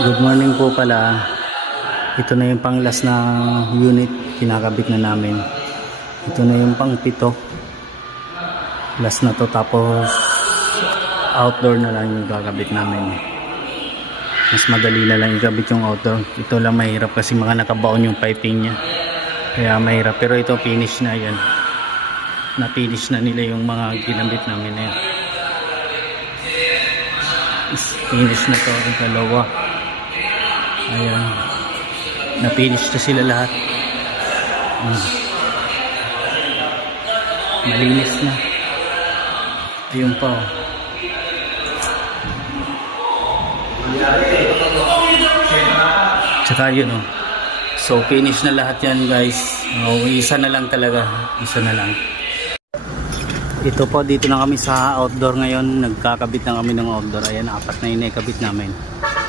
Good morning po pala. Ito na yung pang last na unit kinakabit na namin. Ito na yung pang 7. Last na to, tapos outdoor na lang yung kakabit namin. Mas madali na lang ikabit yung outdoor. Ito lang mahirap kasi mga nakabaon yung piping nya. Kaya mahirap. Pero ito finish na yan. Na-finish na nila yung mga ginamit namin na yan. Finish na to ang dalawa. Ayan, na-finish na sila lahat. Malinis na. Ayun pa oh. Tsaka yun oh. So finish na lahat yan guys. Isa na lang talaga. Isa na lang. Ito po, dito na kami sa outdoor ngayon. Nagkakabit na kami ng outdoor. Ayan, 4 na yung nakabit namin.